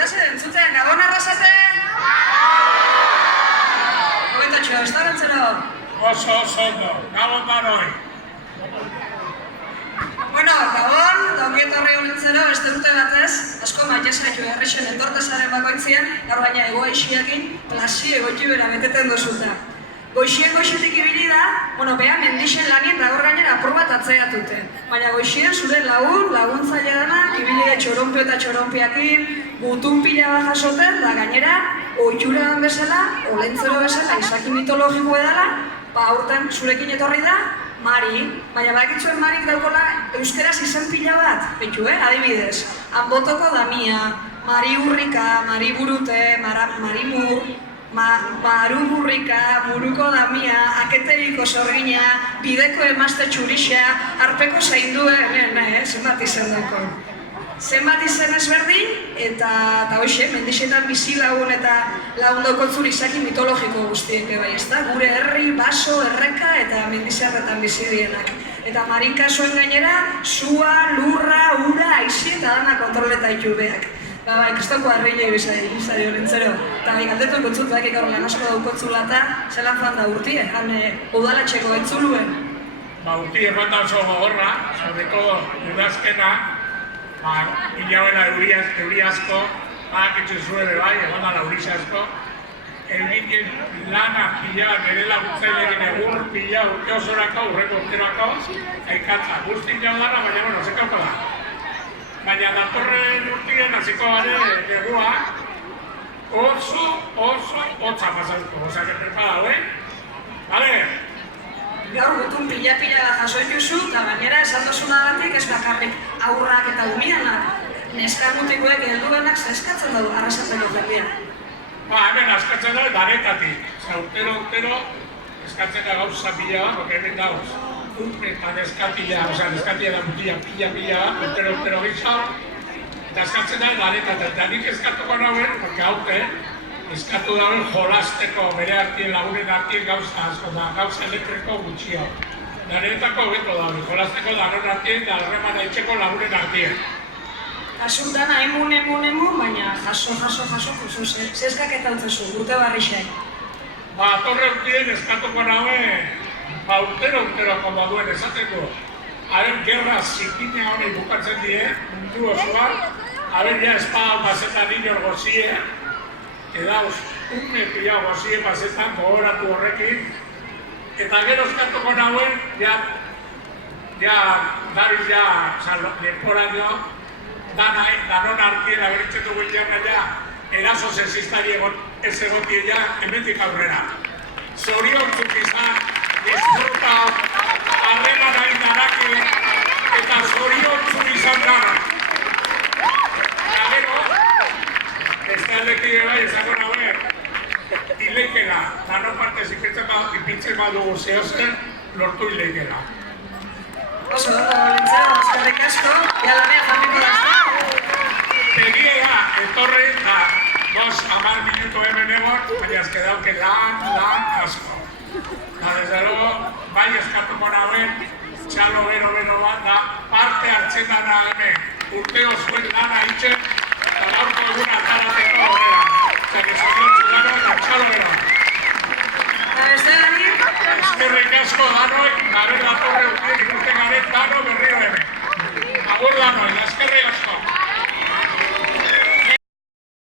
Zazen, entzuten, Gabon Arrasate? Gobentatxo, ez da bentzero? Oso ondo, Gabon danoi. Bueno, Gabon, dongietorri honetzero, beste urte batez, asko maitezaitu herrixen entortezaren bakoitzien, gaur baina egoa isiakin, plasi egoitu bera beteten dozuta. Goixien goixetik ibili da, beha mendixen lanien da gaur gainera aprobat atzeatute. Baina goixien zure laguntzaile danak, ibili txoronpio eta txoronpiakin, gutun pila bat jasoten, da gainera, ohitura dan bezala, olentzero bezala, izaki mitologiko edala, aurten zurekin etorri da, Mari, baina bakitzuen Marik daukola euskeraz izen pila bat, betu, adibidez. Anbotoko Damia, Mari Urrika, Mari Burute, Mari Mur, Maru Burrika, Muruko Damia, Aketeriko Sorgina, Bideko Emazte Txurixa, Arpeko Zaindue, zenbat izen dauko. Zenbat izen ezberdin, eta hoxe, mendixetan bizi lagun eta lagun daukotzun izaki mitologiko guztiek bai, ezta? Gure herri, baso, erreka eta mendixarretan bizi dienak. Eta Marin kasuen gainera, sua, lurra, ura, aizi eta dana kontroleta ditu beak. Kristoko harrilei bizari horentzero. Eta galdetu gotzutak ikaur lan asko daukotzula eta zelan joan da urtie, udalatxeko gaitzuluen. Urtie joan da oso gogorra, sobreko udazkena, hilabela euri asko, bakitzu zuen bai, egon da lauriz asko. Egin lana pila, nire laguntzailekin egur pila urte osorako, urreko urterako, aikatza. Guztin jau dara, baina, zekauko da. Baina datorren urtien hasiko gare negua oso hotza pasatuko, osea, preparado, Bale? Gaur gutun pila jasoituzu, eta gainera esan dozunagatik ez bakarrik aurrak eta umianak. Neska mutikoek helduenak zeskatzen dugu arrasateko jendea. Hemen askatzen da daretatik. Urtero eskatzen da gauza pila bat, hemen dauz. Eta neskatila da mutia pila, urtero gizar. Eta eskatzen da daretatik. Eta nik eskatuko nauen, porque haute, eskatu dauen jolasteko, bere artien, lagunen artien gauza asko da, gauza elektriko gutxio. Daretako hobeto dauen, jolasteko dagoen artien, da harremana itxeko lagunen artien. Kasuk dana emun, baina jaso, zeskak eta utzezu, urte barri xai. Torre urtien eskatuko nauen, urtero baduen esateko. Haren gerra zikinea honi bukatzen die, mundu osoan, haren ja espada mazetan inor gozie, edauz, unme pila gozie mazetan gogoratu horrekin, eta gero eskatuko nauen, Daviz leporaino, danon artien aberitzen dugu ja, eraso sexistari ez egotie ja, hemendik aurrera. Zoriontzuk izan, disfruta, harreman hain daraki, eta zoriontzuk izan gara. Eta gero, bestaldetik bai izango nauen, ileikela, danon partez ipintzen badugu zehozen, lortu ileikela. Oso, lentzera, eskerrik asko, lanea jamiko da. Egia etorri da, 2-10 minuto hemen egon, baina ezkedauke lan asko. Desde luego, bai eskatuko nauen, txalo bero bat da, parte hartzen dana hemen, urteo zuen lana itxen, eta gaurko eguna atarateko horrela. Zene zoriontzu gano eta txalo bero. Eskerrik asko danoi, gare datorre urtien ikusten garen dano berriro hemen. Agur danoi, eskerrik asko.